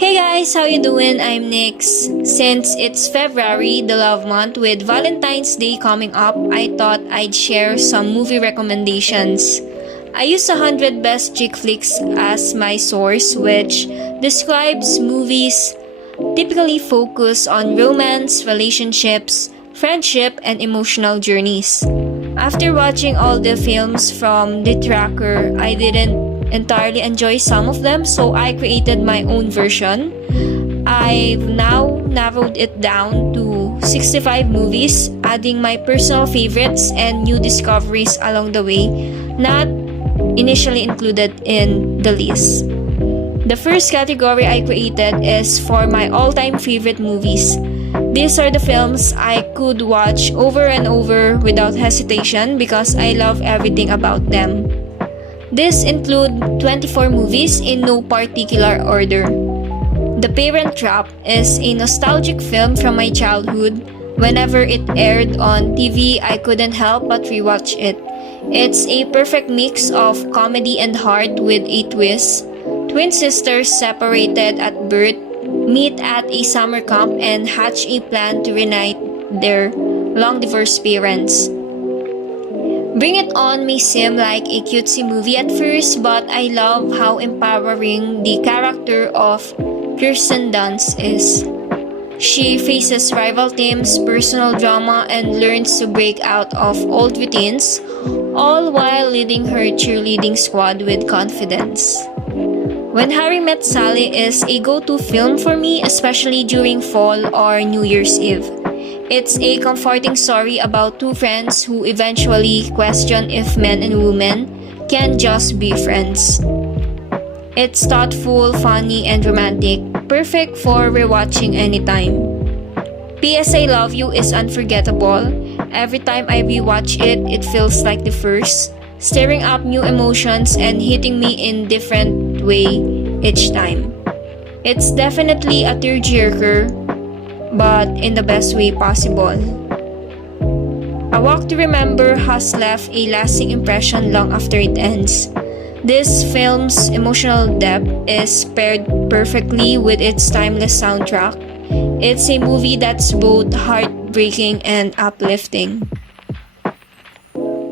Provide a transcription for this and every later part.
Hey guys, how you doing? I'm Nix. Since it's February, the love month, with Valentine's Day coming up, I thought I'd share some movie recommendations. I use 100 best chick flicks as my source, which describes movies typically focus on romance, relationships, friendship, and emotional journeys. After watching all the films from the tracker, I didn't entirely enjoy some of them, so I created my own version. I've now narrowed it down to 65 movies, adding my personal favorites and new discoveries along the way, not initially included in the list. The first category I created is for my all-time favorite movies. These are the films I could watch over and over without hesitation because I love everything about them. These include 24 movies in no particular order. The Parent Trap is a nostalgic film from my childhood. Whenever it aired on TV, I couldn't help but rewatch it. It's a perfect mix of comedy and heart with a twist. Twin sisters separated at birth meet at a summer camp and hatch a plan to reunite their long-divorced parents. Bring It On may seem like a cutesy movie at first, but I love how empowering the character of Kirsten Dunst is. She faces rival teams, personal drama, and learns to break out of old routines, all while leading her cheerleading squad with confidence. When Harry Met Sally is a go-to film for me, especially during fall or New Year's Eve. It's a comforting story about two friends who eventually question if men and women can just be friends. It's thoughtful, funny, and romantic, perfect for rewatching anytime. P.S. I Love You is unforgettable. Every time I rewatch it, it feels like the first, stirring up new emotions and hitting me in different way each time. It's definitely a tearjerker, but in the best way possible. A Walk to Remember has left a lasting impression long after it ends. This film's emotional depth is paired perfectly with its timeless soundtrack. It's a movie that's both heartbreaking and uplifting.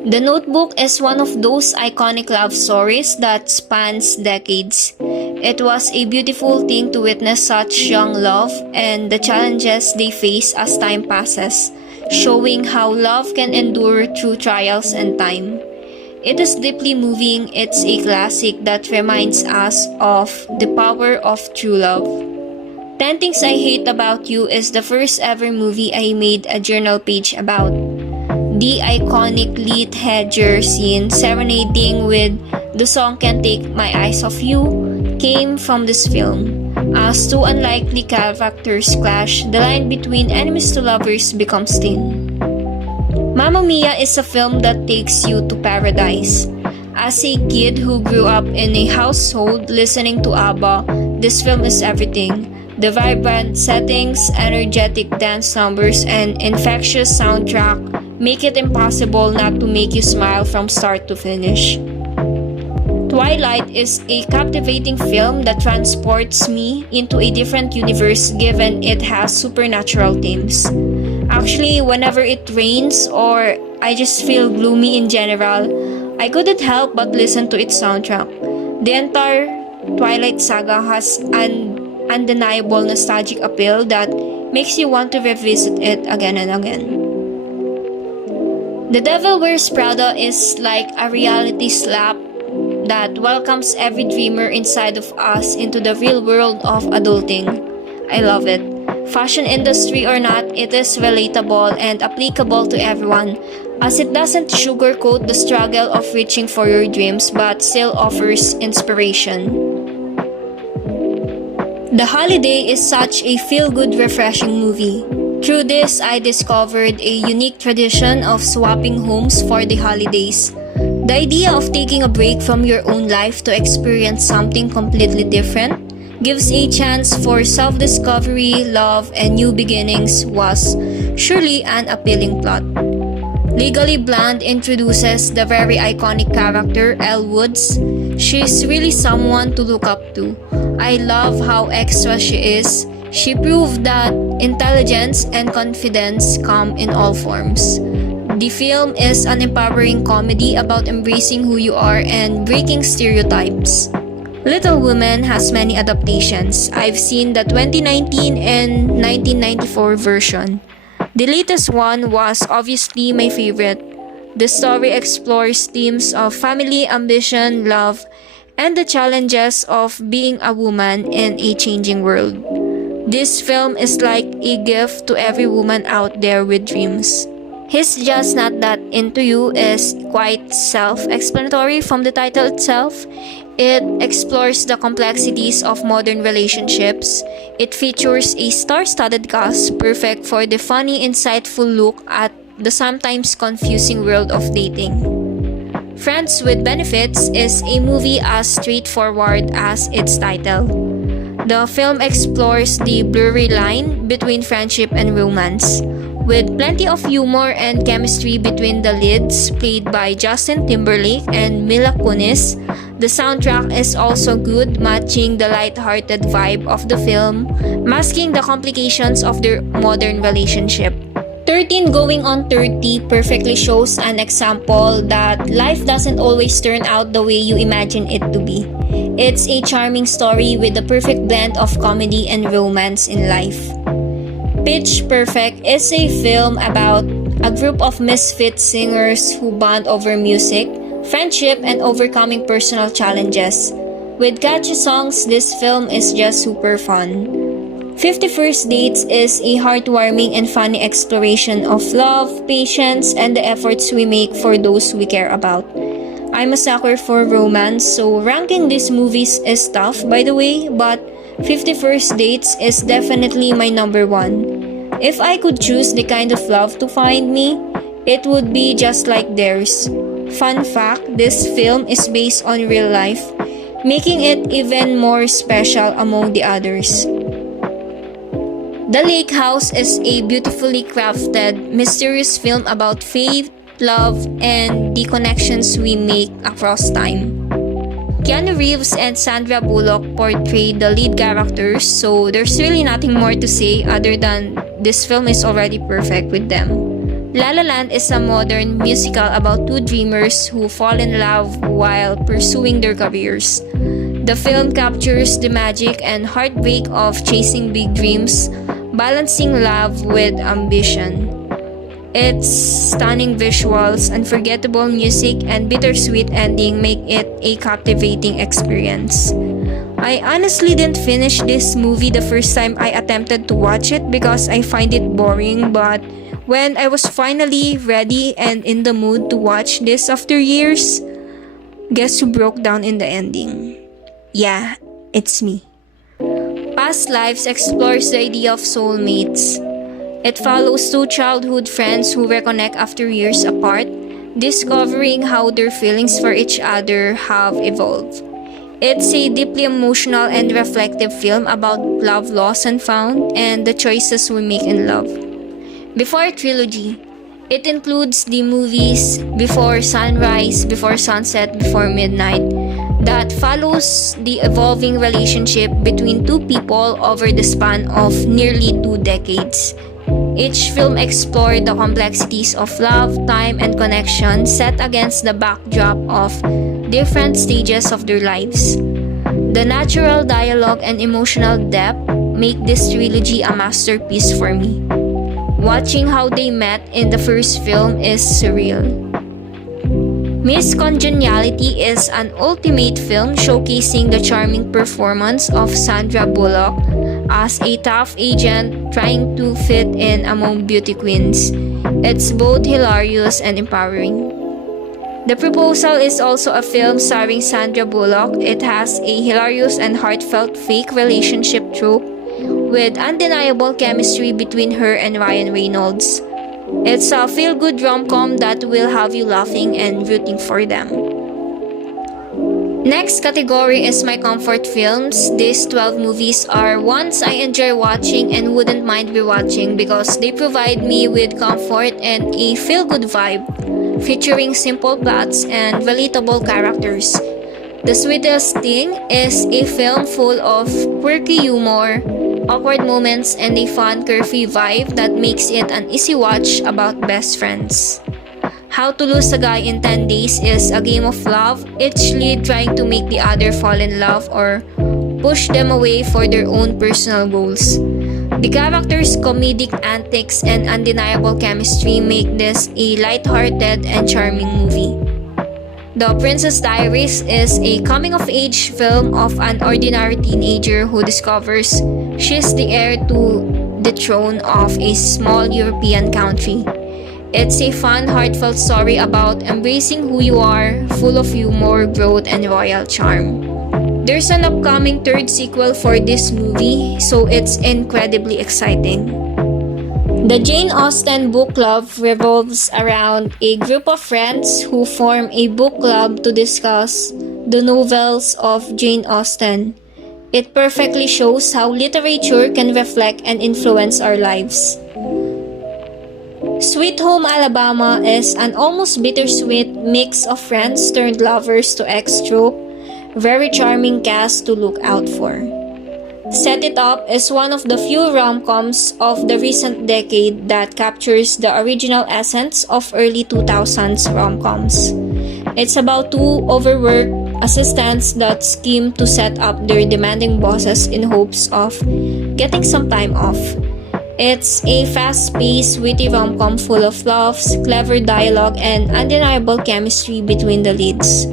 The Notebook is one of those iconic love stories that spans decades. It was a beautiful thing to witness such young love and the challenges they face as time passes, showing how love can endure through trials and time. It is deeply moving. It's a classic that reminds us of the power of true love. 10 Things I Hate About You is the first ever movie I made a journal page about. The iconic Heath Ledger scene serenading with the song Can't Take My Eyes Off You came from this film. As two unlikely characters clash, the line between enemies to lovers becomes thin. Mamma Mia is a film that takes you to paradise. As a kid who grew up in a household listening to ABBA, this film is everything. The vibrant settings, energetic dance numbers, and infectious soundtrack make it impossible not to make you smile from start to finish. Twilight is a captivating film that transports me into a different universe given it has supernatural themes. Actually, whenever it rains or I just feel gloomy in general, I couldn't help but listen to its soundtrack. The entire Twilight saga has an undeniable nostalgic appeal that makes you want to revisit it again and again. The Devil Wears Prada is like a reality slap that welcomes every dreamer inside of us into the real world of adulting. I love it. Fashion industry or not, it is relatable and applicable to everyone, as it doesn't sugarcoat the struggle of reaching for your dreams but still offers inspiration. The Holiday is such a feel-good, refreshing movie. Through this, I discovered a unique tradition of swapping homes for the holidays. The idea of taking a break from your own life to experience something completely different gives a chance for self-discovery, love, and new beginnings was surely an appealing plot. Legally Blonde introduces the very iconic character Elle Woods, She's really someone to look up to. I love how extra she is. She proved that intelligence and confidence come in all forms. The film is an empowering comedy about embracing who you are and breaking stereotypes. Little Women has many adaptations. I've seen the 2019 and 1994 version. The latest one was obviously my favorite. The story explores themes of family, ambition, love, and the challenges of being a woman in a changing world. This film is like a gift to every woman out there with dreams. He's Just Not That Into You is quite self-explanatory from the title itself. It explores the complexities of modern relationships. It features a star-studded cast perfect for the funny, insightful look at the sometimes confusing world of dating. Friends with Benefits is a movie as straightforward as its title. The film explores the blurry line between friendship and romance, with plenty of humor and chemistry between the leads played by Justin Timberlake and Mila Kunis. The soundtrack is also good, matching the light-hearted vibe of the film, masking the complications of their modern relationship. 13 Going on 30 perfectly shows an example that life doesn't always turn out the way you imagine it to be. It's a charming story with the perfect blend of comedy and romance in life. Pitch Perfect is a film about a group of misfit singers who bond over music, friendship, and overcoming personal challenges. With catchy songs, this film is just super fun. 51st Dates is a heartwarming and funny exploration of love, patience, and the efforts we make for those we care about. I'm a sucker for romance, so ranking these movies is tough, by the way, but 51st Dates is definitely my number one. If I could choose the kind of love to find me, it would be just like theirs. Fun fact, this film is based on real life, making it even more special among the others. The Lake House is a beautifully crafted, mysterious film about faith, love, and the connections we make across time. Keanu Reeves and Sandra Bullock portrayed the lead characters, so there's really nothing more to say other than this film is already perfect with them. La La Land is a modern musical about two dreamers who fall in love while pursuing their careers. The film captures the magic and heartbreak of chasing big dreams, balancing love with ambition. Its stunning visuals, unforgettable music, and bittersweet ending make it a captivating experience. I honestly didn't finish this movie the first time I attempted to watch it because I find it boring, but when I was finally ready and in the mood to watch this after years, guess who broke down in the ending? Yeah, it's me. Past Lives explores the idea of soulmates. It follows two childhood friends who reconnect after years apart, discovering how their feelings for each other have evolved. It's a deeply emotional and reflective film about love lost and found and the choices we make in love. Before Trilogy, it includes the movies Before Sunrise, Before Sunset, Before Midnight, that follows the evolving relationship between two people over the span of nearly 2 decades. Each film explored the complexities of love, time, and connection set against the backdrop of different stages of their lives. The natural dialogue and emotional depth make this trilogy a masterpiece for me. Watching how they met in the first film is surreal. Miss Congeniality is an ultimate film showcasing the charming performance of Sandra Bullock as a tough agent trying to fit in among beauty queens. It's both hilarious and empowering. The Proposal is also a film starring Sandra Bullock. It has a hilarious and heartfelt fake relationship trope with undeniable chemistry between her and Ryan Reynolds. It's a feel-good rom-com that will have you laughing and rooting for them. Next category is my comfort films. These 12 movies are ones I enjoy watching and wouldn't mind rewatching because they provide me with comfort and a feel-good vibe, featuring simple plots and relatable characters. The Sweetest Thing is a film full of quirky humor, awkward moments, and a fun, curvy vibe that makes it an easy watch about best friends. How to Lose a Guy in 10 Days is a game of love, each lead trying to make the other fall in love or push them away for their own personal goals. The characters' comedic antics and undeniable chemistry make this a lighthearted and charming movie. The Princess Diaries is a coming-of-age film of an ordinary teenager who discovers she's the heir to the throne of a small European country. It's a fun, heartfelt story about embracing who you are, full of humor, growth, and royal charm. There's an upcoming third sequel for this movie, so it's incredibly exciting. The Jane Austen book club revolves around a group of friends who form a book club to discuss the novels of Jane Austen. It perfectly shows how literature can reflect and influence our lives. Sweet Home Alabama is an almost bittersweet mix of friends turned lovers to ex-trope. Very charming cast to look out for. Set It Up is one of the few rom-coms of the recent decade that captures the original essence of early 2000s rom-coms. It's about two overworked assistants that scheme to set up their demanding bosses in hopes of getting some time off. It's a fast-paced, witty rom-com full of laughs, clever dialogue, and undeniable chemistry between the leads.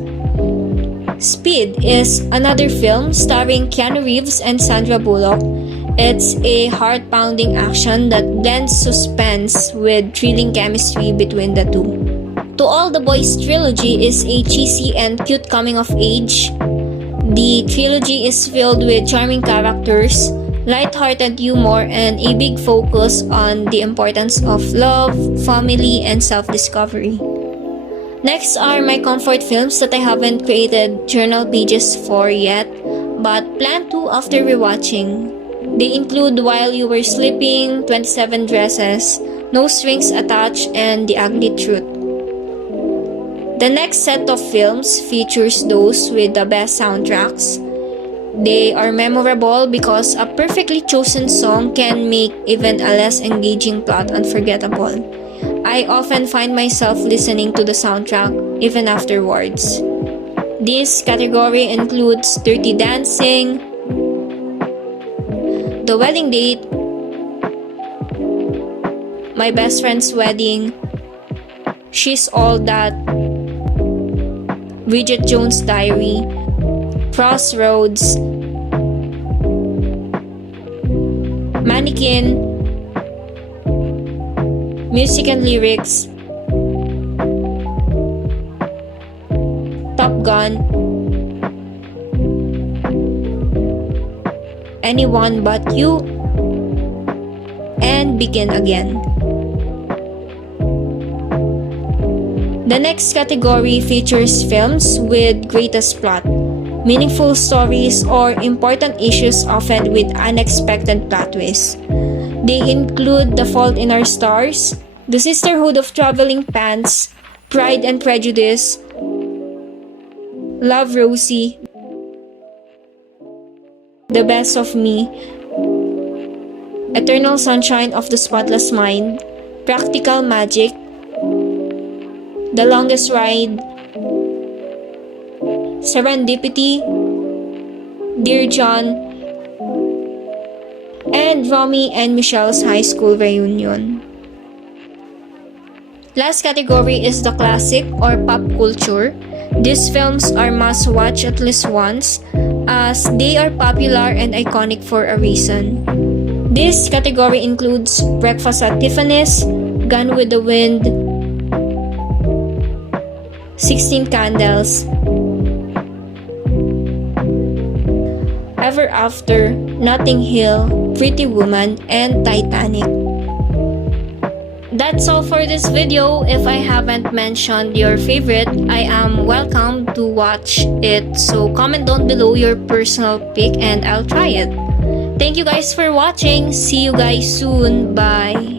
Speed is another film starring Keanu Reeves and Sandra Bullock. It's a heart-pounding action that blends suspense with thrilling chemistry between the two. To All the Boys trilogy is a cheesy and cute coming-of-age. The trilogy is filled with charming characters, light-hearted humor, and a big focus on the importance of love, family, and self-discovery. Next are my comfort films that I haven't created journal pages for yet, but plan to after rewatching. They include While You Were Sleeping, 27 Dresses, No Strings Attached, and The Ugly Truth. The next set of films features those with the best soundtracks. They are memorable because a perfectly chosen song can make even a less engaging plot unforgettable. I often find myself listening to the soundtrack even afterwards. This category includes Dirty Dancing, The Wedding Date, My Best Friend's Wedding, She's All That, Bridget Jones' Diary, Crossroads, Mannequin, Music and Lyrics, Top Gun, Anyone But You, and Begin Again. The next category features films with greatest plot, meaningful stories, or important issues often with unexpected plot twists. They include The Fault in Our Stars, The Sisterhood of Traveling Pants, Pride and Prejudice, Love Rosie, The Best of Me, Eternal Sunshine of the Spotless Mind, Practical Magic, The Longest Ride, Serendipity, Dear John, and Romy and Michelle's high school reunion. Last category is the classic or pop culture. These films are must-watch at least once as they are popular and iconic for a reason. This category includes Breakfast at Tiffany's, Gone with the Wind, 16 Candles, Ever After, Notting Hill, Pretty Woman, and Titanic. That's all for this video. If I haven't mentioned your favorite, I am welcome to watch it. So comment down below your personal pick and I'll try it. Thank you guys for watching. See you guys soon. Bye.